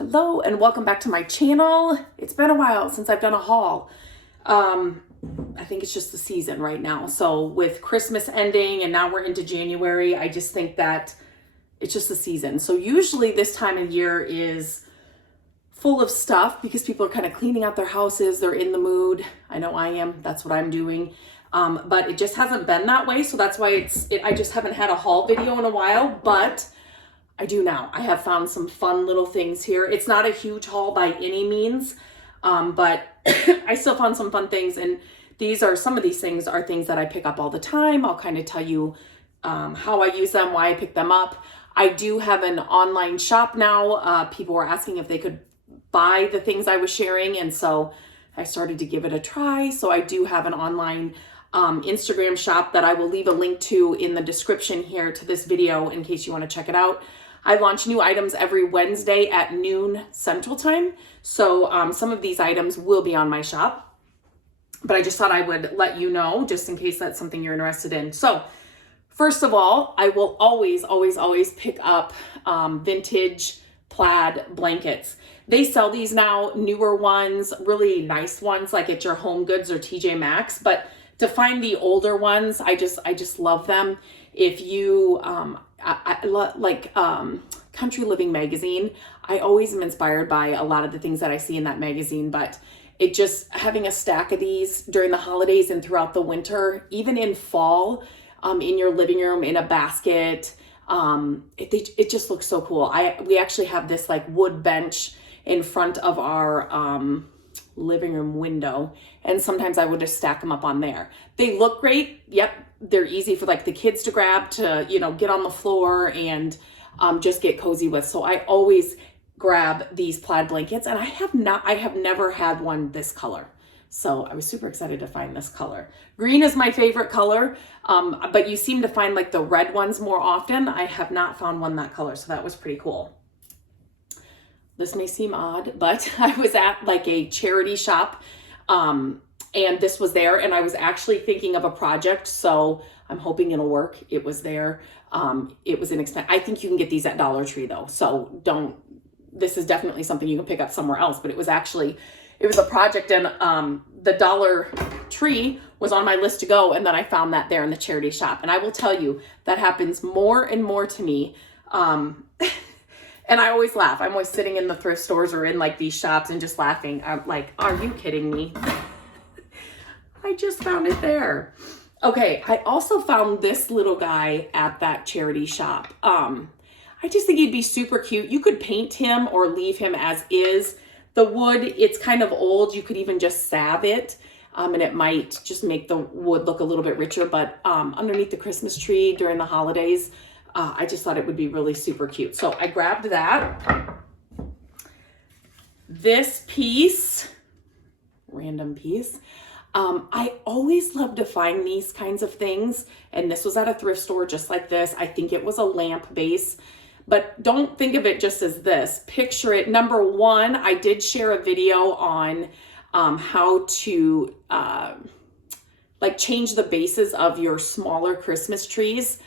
Hello and welcome back to my channel. It's been a while since I've done a haul. I think it's just the season right now. So with Christmas ending and now we're into January, I just think that it's just the season. So usually this time of year is full of stuff because people are kind of cleaning out their houses. They're in the mood. I know I am. That's what I'm doing. But it just hasn't been that way. So that's why I just haven't had a haul video in a while, but I do now. I have found some fun little things here. It's not a huge haul by any means, but I still found some fun things. And some of these things are things that I pick up all the time. I'll kind of tell you how I use them, why I pick them up. I do have an online shop now. People were asking if they could buy the things I was sharing. And so I started to give it a try. So I do have an online Instagram shop that I will leave a link to in the description here to this video in case you want to check it out. I launch new items every Wednesday at noon Central Time. So some of these items will be on my shop, but I just thought I would let you know just in case that's something you're interested in. So first of all, I will always pick up vintage plaid blankets. They sell these now, newer ones, really nice ones like at your Home Goods or TJ Maxx, but to find the older ones, I just love them. If you, Country Living magazine, I always am inspired by a lot of the things that I see in that magazine, but it just, having a stack of these during the holidays and throughout the winter, even in fall, in your living room, in a basket, it just looks so cool. We actually have this like wood bench in front of our, living room window, and sometimes I would just stack them up on there. They look great. Yep, they're easy for like the kids to grab to, get on the floor and just get cozy with. So I always grab these plaid blankets, and I have never had one this color. So I was super excited to find this color. Green is my favorite color, but you seem to find like the red ones more often. I have not found one that color, so that was pretty cool. This may seem odd, but I was at like a charity shop and this was there, and I was actually thinking of a project, so I'm hoping it'll work. It was there. It was inexpensive. I think you can get these at Dollar Tree though, so this is definitely something you can pick up somewhere else, but it was a project, and the Dollar Tree was on my list to go, and then I found that there in the charity shop. And I will tell you, that happens more and more to me. And I always laugh. I'm always sitting in the thrift stores or in like these shops and just laughing. I'm like, are you kidding me? I just found it there. Okay, I also found this little guy at that charity shop. I just think he'd be super cute. You could paint him or leave him as is. The wood, it's kind of old. You could even just salve it, and it might just make the wood look a little bit richer. But underneath the Christmas tree during the holidays, I just thought it would be really super cute. So I grabbed that. This piece, random piece. I always love to find these kinds of things. And this was at a thrift store just like this. I think it was a lamp base, but don't think of it just as this. Picture it. Number one, I did share a video on how to like change the bases of your smaller Christmas trees.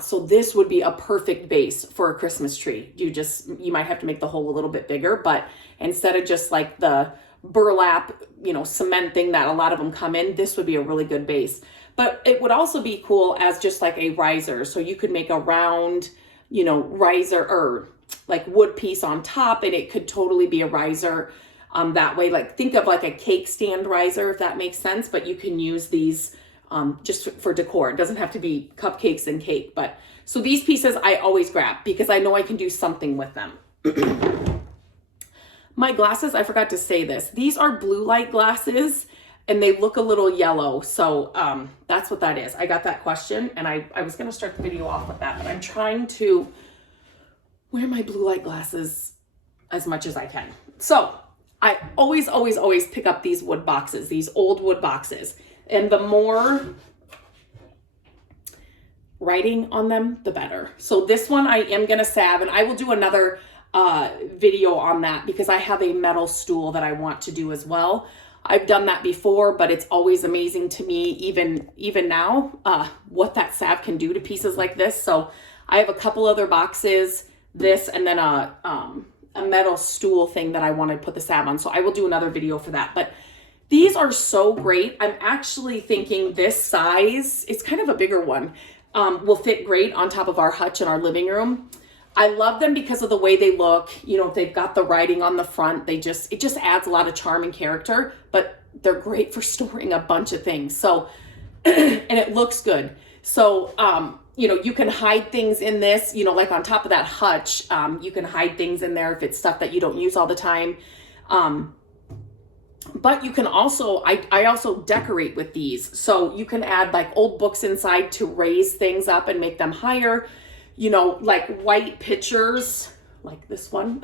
So this would be a perfect base for a Christmas tree. You might have to make the hole a little bit bigger, but instead of just like the burlap, cement thing that a lot of them come in, this would be a really good base. But it would also be cool as just like a riser. So you could make a round, riser or like wood piece on top, and it could totally be a riser that way. Like think of like a cake stand riser, if that makes sense, but you can use these just for decor. It doesn't have to be cupcakes and cake, but so these pieces I always grab because I know I can do something with them. My glasses, I forgot to say this. These are blue light glasses and they look a little yellow. So that's what that is. I got that question and I was going to start the video off with that, but I'm trying to wear my blue light glasses as much as I can. So I always pick up these wood boxes, these old wood boxes. And the more writing on them, the better. So this one I am going to salve, and I will do another video on that because I have a metal stool that I want to do as well. I've done that before, but it's always amazing to me, even now, what that salve can do to pieces like this. So I have a couple other boxes, this, and then metal stool thing that I want to put the salve on. So I will do another video for that. But these are so great. I'm actually thinking this size, it's kind of a bigger one, will fit great on top of our hutch in our living room. I love them because of the way they look. You know, they've got the writing on the front. It just adds a lot of charm and character, but they're great for storing a bunch of things. So, and it looks good. So, you know, you can hide things in this, you know, like on top of that hutch, you can hide things in there if it's stuff that you don't use all the time. But you can also, I also decorate with these. So you can add like old books inside to raise things up and make them higher. You know, like white pictures, like this one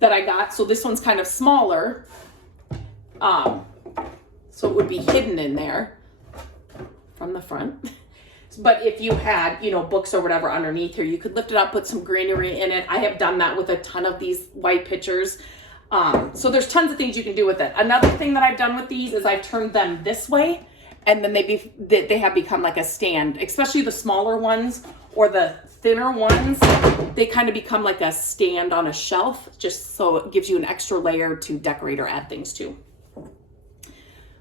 that I got. So this one's kind of smaller. So it would be hidden in there from the front. But if you had, you know, books or whatever underneath here, you could lift it up, put some greenery in it. I have done that with a ton of these white pictures. So there's tons of things you can do with it. Another thing that I've done with these is I've turned them this way, and then they have become like a stand, especially the smaller ones or the thinner ones. They kind of become like a stand on a shelf, just so it gives you an extra layer to decorate or add things to.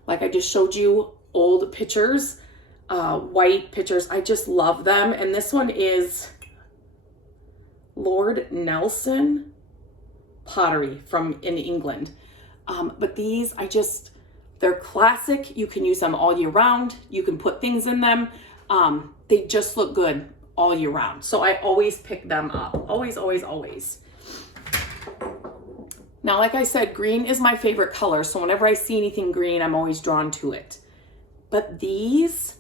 Like I just showed you old pictures, white pictures. I just love them. And this one is Lord Nelson pottery from in England. But these, they're classic. You can use them all year round. You can put things in them. They just look good all year round. So I always pick them up. Always, always, always. Now, like I said, green is my favorite color. So whenever I see anything green, I'm always drawn to it. But these,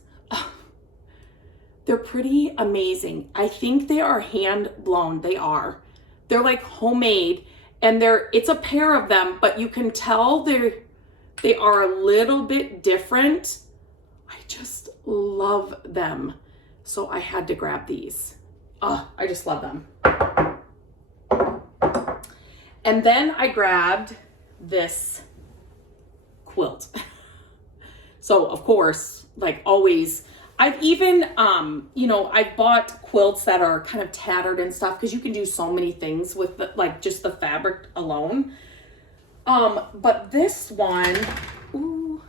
they're pretty amazing. I think they are hand blown. They are. They're like homemade, and it's a pair of them, but you can tell they are a little bit different. I just love them. So I had to grab these. Oh, I just love them. And then I grabbed this quilt. So of course, like always, I've even, you know, I've bought quilts that are kind of tattered and stuff because you can do so many things with like just the fabric alone. But this one, ooh,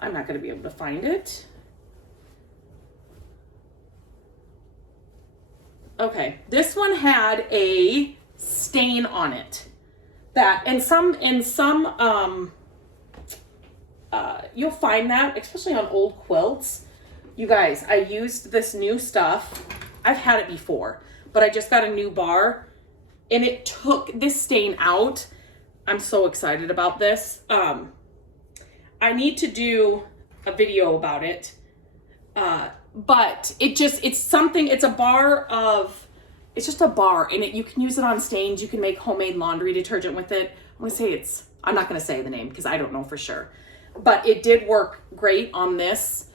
I'm not going to be able to find it. Okay, this one had a stain on it. You'll find that, especially on old quilts. You guys, I used this new stuff. I've had it before, but I just got a new bar and it took this stain out. I'm so excited about this. I need to do a video about it. But it's a bar it's just a bar, and you can use it on stains. You can make homemade laundry detergent with it. I'm not going to say the name because I don't know for sure, but it did work great on this,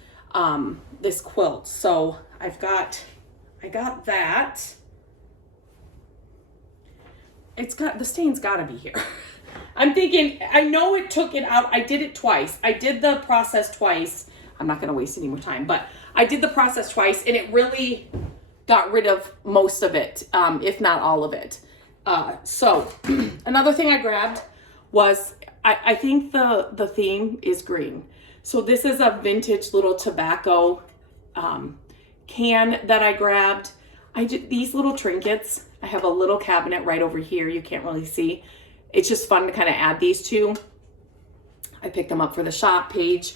this quilt. So I got that. The stain's gotta be here. I'm thinking, I know it took it out. I did it twice. I did the process twice. I'm not going to waste any more time, but I did the process twice, and it really got rid of most of it, if not all of it. So another thing I grabbed was, I think the theme is green. So this is a vintage little tobacco can that I grabbed. These little trinkets, I have a little cabinet right over here. You can't really see. It's just fun to kind of add these two. I picked them up for the shop page.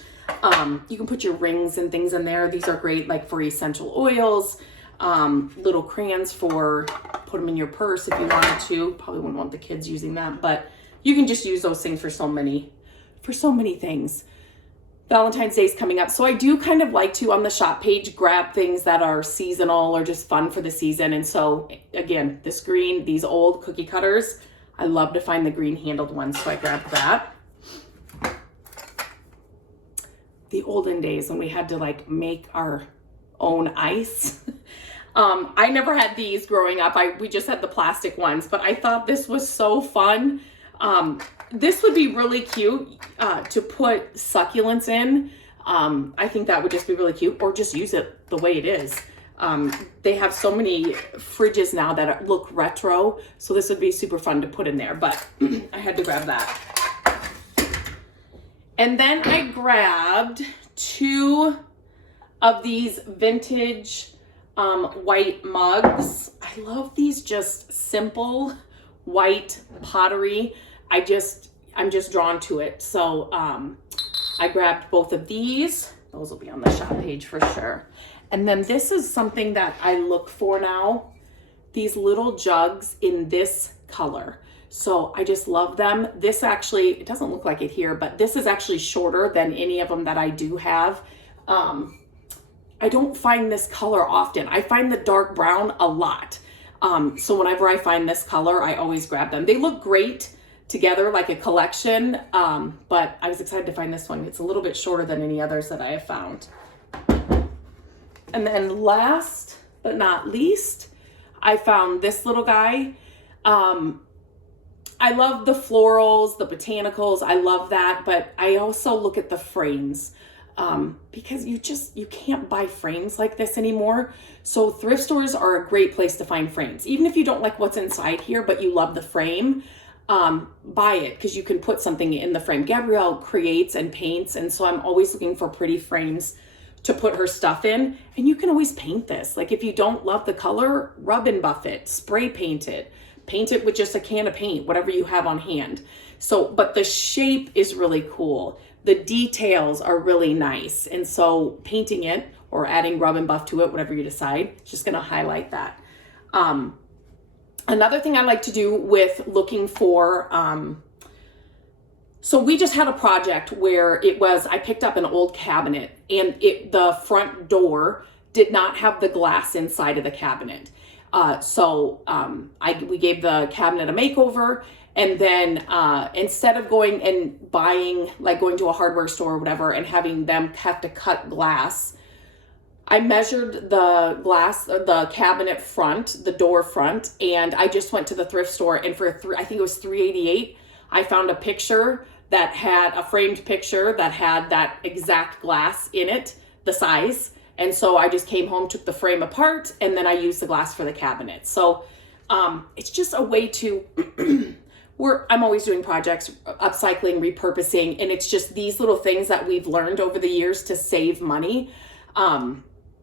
You can put your rings and things in there. These are great, like for essential oils, little crayons put them in your purse if you wanted to. Probably wouldn't want the kids using that, but you can just use those things for so many things. Valentine's Day is coming up. So I do kind of like to, on the shop page, grab things that are seasonal or just fun for the season. And so again, these old cookie cutters, I love to find the green handled ones. So I grabbed that. The olden days when we had to like make our own ice. I never had these growing up. We just had the plastic ones, but I thought this was so fun. This would be really cute to put succulents in. I think that would just be really cute, or just use it the way it is. They have so many fridges now that look retro, so this would be super fun to put in there, but I had to grab that. And then I grabbed 2 of these vintage white mugs. I love these just simple white pottery. I'm just drawn to it. So I grabbed both of these. Those will be on the shop page for sure. And then this is something that I look for now. These little jugs in this color. So I just love them. This actually, it doesn't look like it here, but this is actually shorter than any of them that I do have. I don't find this color often. I find the dark brown a lot. So whenever I find this color, I always grab them. They look great together like a collection, but I was excited to find this one. It's a little bit shorter than any others that I have found. And then last but not least, I found this little guy. I love the florals, the botanicals. I love that, but I also look at the frames because you can't buy frames like this anymore. So thrift stores are a great place to find frames. Even if you don't like what's inside here, but you love the frame, buy it because you can put something in the frame. Gabrielle creates and paints, and so I'm always looking for pretty frames to put her stuff in. And you can always paint this. Like if you don't love the color, rub and buff it, spray paint it with just a can of paint, whatever you have on hand. So, but the shape is really cool. The details are really nice. And so painting it or adding rub and buff to it, whatever you decide, it's just gonna highlight that. Another thing I like to do with looking for, so we just had a project where I picked up an old cabinet and the front door did not have the glass inside of the cabinet. We gave the cabinet a makeover, and then instead of going and buying, like going to a hardware store or whatever and having them have to cut glass, I measured the glass, the cabinet front, the door front, and I just went to the thrift store, and for I think it was $3.88, I found a picture that had a framed picture that had that exact glass in it, the size. And so I just came home, took the frame apart, and then I used the glass for the cabinet. So it's just a way to, I'm always doing projects, upcycling, repurposing, and it's just these little things that we've learned over the years to save money.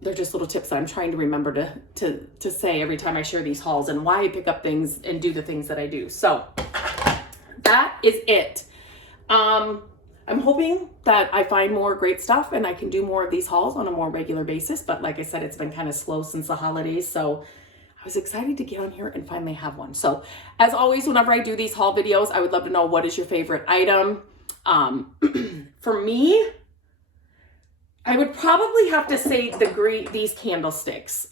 They're just little tips that I'm trying to remember to say every time I share these hauls and why I pick up things and do the things that I do. So that is it. I'm hoping that I find more great stuff and I can do more of these hauls on a more regular basis. But like I said, it's been kind of slow since the holidays. So I was excited to get on here and finally have one. So as always, whenever I do these haul videos, I would love to know, what is your favorite item? For me, I would probably have to say these candlesticks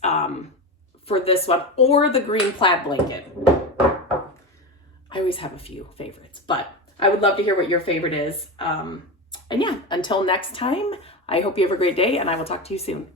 for this one, or the green plaid blanket. I always have a few favorites, but I would love to hear what your favorite is. And yeah, until next time, I hope you have a great day, and I will talk to you soon.